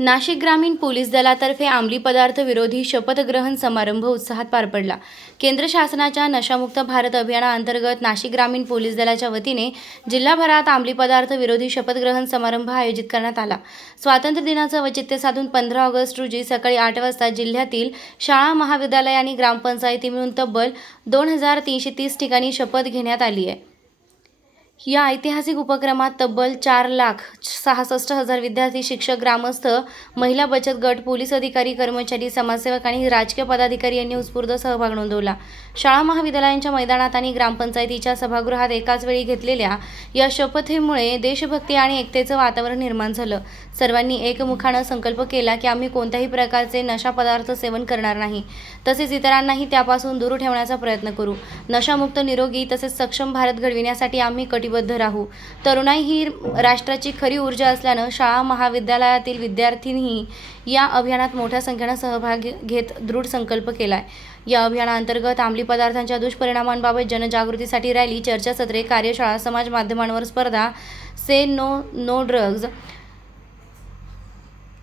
नाशिक ग्रामीण पोलीस दलातर्फे अंमली पदार्थ विरोधी शपथग्रहण समारंभ उत्साहात पार पडला. केंद्र शासनाच्या नशामुक्त भारत अभियानाअंतर्गत नाशिक ग्रामीण पोलीस दलाच्या वतीने जिल्हाभरात अंमली पदार्थ विरोधी शपथग्रहण समारंभ आयोजित करण्यात आला. स्वातंत्र्य दिनाचं औचित्य साधून पंधरा ऑगस्ट रोजी सकाळी आठ वाजता जिल्ह्यातील शाळा महाविद्यालय आणि ग्रामपंचायती मिळून तब्बल दोन हजार तीनशे तीस ठिकाणी शपथ घेण्यात आली आहे. या ऐतिहासिक उपक्रमात तब्बल चार लाख सहासष्ट हजार विद्यार्थी शिक्षक ग्रामस्थ महिला बचत गट पोलीस अधिकारी कर्मचारी समाजसेवक आणि राजकीय पदाधिकारी यांनी उत्स्फूर्त सहभाग नोंदवला. शाळा महाविद्यालयांच्या मैदानात आणि ग्रामपंचायतीच्या सभागृहात एकाच वेळी घेतलेल्या या शपथेमुळे देशभक्ती आणि एकतेचं वातावरण निर्माण झालं. सर्वांनी एकमुखानं संकल्प केला की आम्ही कोणत्याही प्रकारचे नशा पदार्थ सेवन करणार नाही. तसेच इतरांनाही त्यापासून दूर ठेवण्याचा प्रयत्न करू. नशामुक्त निरोगी तसेच सक्षम भारत घडविण्यासाठी आम्ही कटिबद्ध राहू तरुणाई ही राष्ट्राची खरी ऊर्जा असल्यानं शाळा महाविद्यालयातील विद्यार्थींनीही या अभियानात मोठ्या संख्येनं सहभाग घेत दृढ संकल्प केला आहे या अभियानाअंतर्गत अंमली पदार्थांच्या दुष्परिणामांबाबत जनजागृतीसाठी रॅली चर्चासत्रे कार्यशाळा समाज माध्यमांवर स्पर्धा से नो नो ड्रग्ज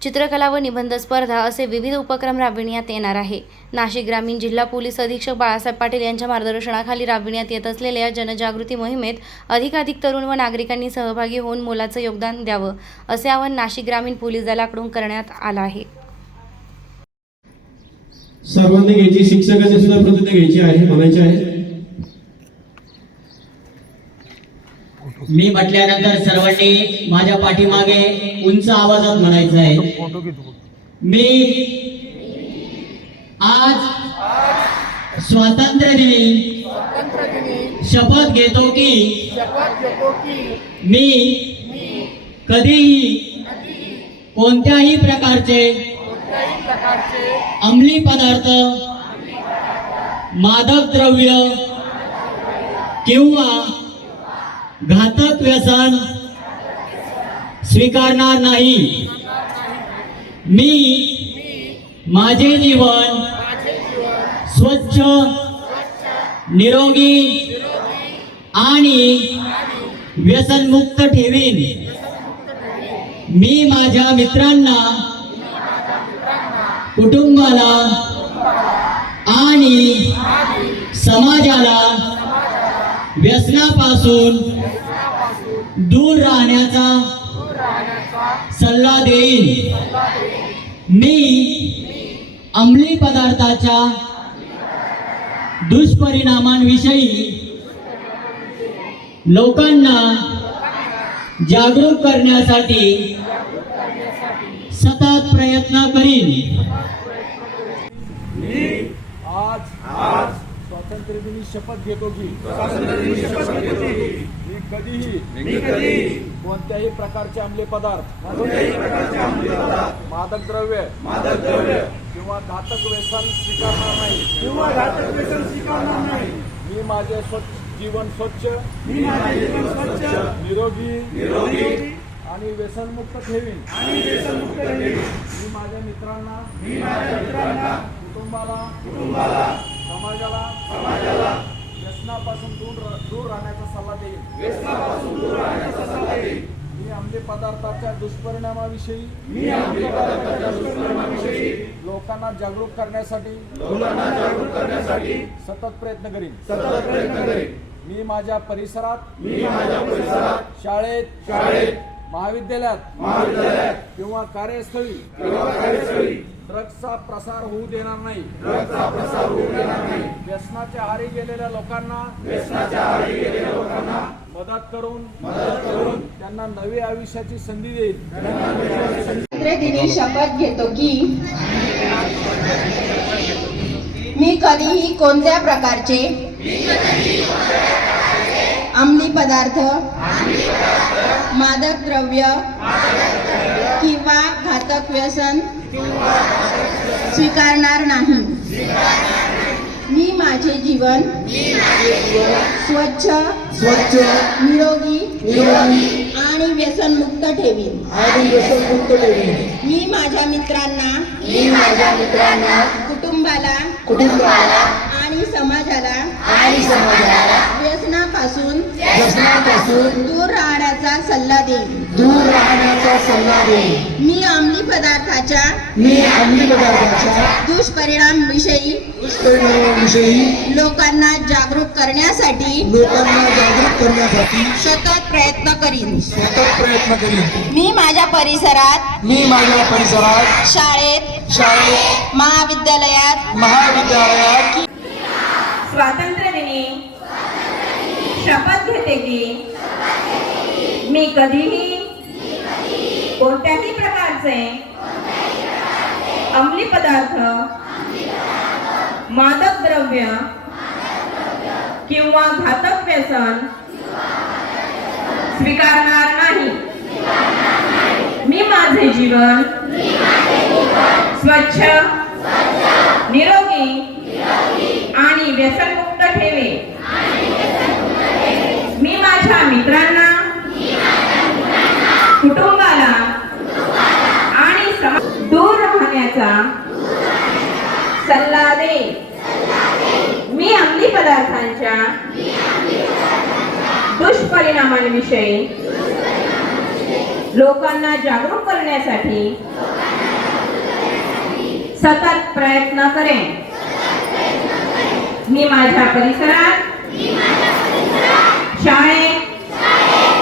चित्रकला व निबंध स्पर्धा असे विविध उपक्रम राबविण्यात येणार आहे. नाशिक ग्रामीण जिल्हा पोलीस अधीक्षक बाळासाहेब पाटील यांच्या मार्गदर्शनाखाली राबविण्यात येत असलेल्या या जनजागृती मोहिमेत अधिकाधिक तरुण व नागरिकांनी सहभागी होऊन मोलाचं योगदान द्यावं असे आवाहन नाशिक ग्रामीण पोलीस दलाकडून करण्यात आलं आहे. सर्वांनी घ्यायची शिक्षकाची सुद्धा प्रतिज्ञा घ्यायची आहे म्हणायची आहे. मी म्हटल्यानंतर सर्वांनी माझ्या पाठीमागे उंच आवाजात म्हणायचं आहे. मी आज स्वातंत्र्य दिनी शपथ घेतो की मी कधीही कोणत्याही प्रकारचे अंमली पदार्थ मादक द्रव्य किंवा घातक व्यसन स्वीकारणार नाही. मी माझे जीवन स्वच्छ निरोगी आणि व्यसनमुक्त ठेवीन. मी माझ्या मित्रांना कुटुंबाला आणि समाजाला व्यसनापासून दूर राहण्याचा सल्ला देईन. मी अंमली पदार्थाच्या दुष्परिणामांविषयी लोकांना जागरूक करण्यासाठी सतत प्रयत्न करीन आज आज स्वातंत्र्य दिनी शपथ घेतो की? मी कधीही मी कधीही कोणत्याही प्रकारचे अंमली पदार्थ कोणत्याही प्रकारचे अंमली पदार्थ मादक द्रव्य मादक द्रव्य किंवा घातक व्यसन स्वीकारणार नाही. किंवा घातक व्यसन स्वीकारणार नाही. मी माझे स्वच्छ जीवन स्वच्छ निरोगी निरोगी आणि व्यसनमुक्त ठेवीन. आणि व्यसनमुक्त ठेवीन. मी माझ्या मित्रांना मी माझ्या मित्रांना कुटुंबाला कुटुंबाला समाजाला समाजाला व्यसनापासून दूर दूर राहण्याचा सल्ला व्यसनापासून दूर राहण्याचा सल्ला मी अंमली पदार्थाच्या दुष्परिणामाविषयी मी अंमली पदार्थाच्या दुष्परिणामाविषयी लोकांना जागरूक करण्यासाठी लोकांना जागरूक करण्यासाठी सतत प्रयत्न करीन. सतत प्रयत्न करीन. मी माझ्या परिसरात मी माझ्या परिसरात शाळेत शाळेत महाविद्यालयात महाविद्यालयात किंवा कार्यस्थळी किंवा कार्यस्थळी ड्रग्सचा प्रसार होऊ देणार नाही. ड्रग्सचा प्रसार होऊ देणार नाही. व्यसनाच्या आहारी गेलेल्या लोकांना व्यसनाच्या आहारी गेलेल्या लोकांना मदत करून मदत करून त्यांना नवी आयुष्याची संधी देईल. दिनी शपथ घेतो की मी कधीही कोणत्या प्रकारचे अंमली पदार्थ मादक द्रव्य किंवा घातक व्यसन स्वीकारणार नाही. मी माझे जीवन स्वच्छ स्वच्छ निरोगी निरोगी आणि व्यसनमुक्त ठेवीन. आणि व्यसनमुक्त ठेवीन. मी माझ्या मित्रांना मी माझ्या मित्रांना कुटुंबाला कुटुंबाला आणि समाजाला आणि समाजाला व्यसनापासून व्यसनापासून दूर राहण्याचा सल्ला देईन. दूर राहण्याचा सल्ला देईन. मी अंमली पदार्थाच्या मी अंमली पदार्थाच्या दुष्परिणामांविषयी दुष्परिणामांविषयी लोकांना जागरूक करण्यासाठी लोकांना जागरूक करण्यासाठी सतत प्रयत्न करीन. सतत प्रयत्न करीन. मी माझ्या परिसरात मी माझ्या परिसरात शाळेत शाळेत महाविद्यालयात महाविद्यालयात स्वातंत्र्य दिनी शपथ घेते की मी कधीही कोणत्याही प्रकारचे अंमली पदार्थ मादक द्रव्य किंवा घातक व्यसन स्वीकारणार नाही. मी माझे जीवन स्वच्छ निरोगी आणि व्यसनमुक्त ठेवे मी माझ्या मित्रांना कुटुंबाला आणि समा- दूर राहण्याचा दे मी अंमली पदार्थांच्या दुष्परिणामांविषयी लोकांना जागरूक करण्यासाठी सतत प्रयत्न करेन. मी माझ्या परिसरात शाळेत